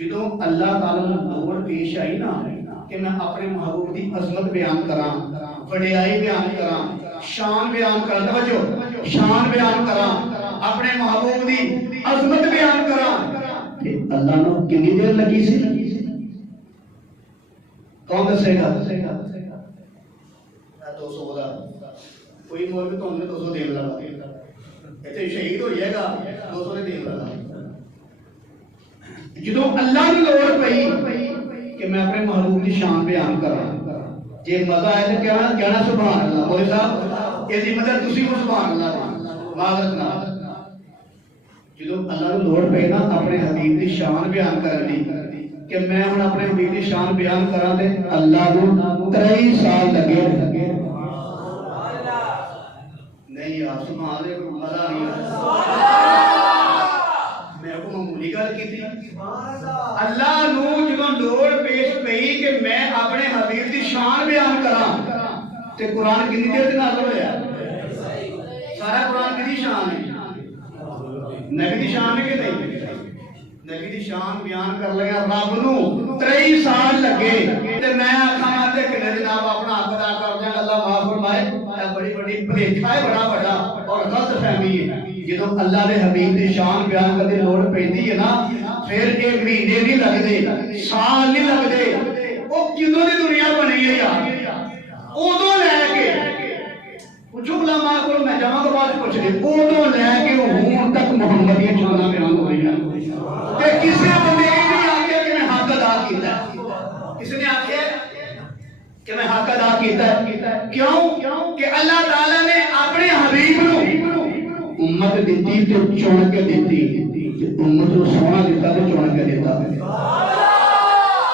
जो अल्लाह ताला नूं लोड़ पेश आई ना कि मैं अपने महबूब की अजमत बयान करा, वडियाई बयान करा, शान बयान करा, तवज्जो शान बयान करा, अपने महबूब की अजमत बयान करा, अल्लाह नूं कितनी देर लगी सी? कौन दसेगा? 200 का कोई मौलवी तो हमने 200 देने लगा, इतने शहीद हो जाएगा 200 ने देने लगा। जो अल्लाह की लोड़ पई कि मैं अपने महबूब की शान बयान करा, जे मजा आए तो कहना सुभान अल्लाह। मौलवी साहब इसकी मतलब तुसी को सुभान अल्लाह माजरत ना। जो अल्लाह की लोड़ पई ना अपने हबीब की शान बयान करने कि मैं हुण अपने हबीब की शान बयान करा ते अल्लाह को 23 साल लगे। नहीं यार सुभान अल्लाह मजा नहीं मैं को मामूली गल की थी। अल्लाह नूं जदों लोड़ पेश पई कि मैं अपने हबीब की शान बयान करा ते कुरान कितनी देर नाज़िल होया? सारा कुरान किहदी शान है? नबी की शान है कि नहीं? नबी की शान बयान कर लगा रब नूं 23 साल लगे ते मैं आखां ते किन्ने जनाब अपना हक अदा कर दियां। अल्लाह माफ फरमाए, बड़ी बड़ी भुलेखा है, बड़ा बड़ा और गलत फहमी है। जो अल्लाह के हबीब की शान बयान करने की लोड़ पैंदी है ना, फिर ये महीने नहीं लगते, साल नहीं लगते। वो किदों की दुनिया बनी है यार, उदों लैके पूछो उलमा को, मैं जावांगा बाद पूछ ले, उदों लैके हुण तक मुहम्मदियत शाना बयान हो रही है। किसी बंदे ये नहीं आखिया कि मैं हक अदा किया, किसने आखिया कि मैं हक अदा किया? क्यों कि अल्लाह ताला ने अपने हबीब नूं उम्मत दी ते चुन के दी, उम्मत को सोना दिता ते चुन के दिता।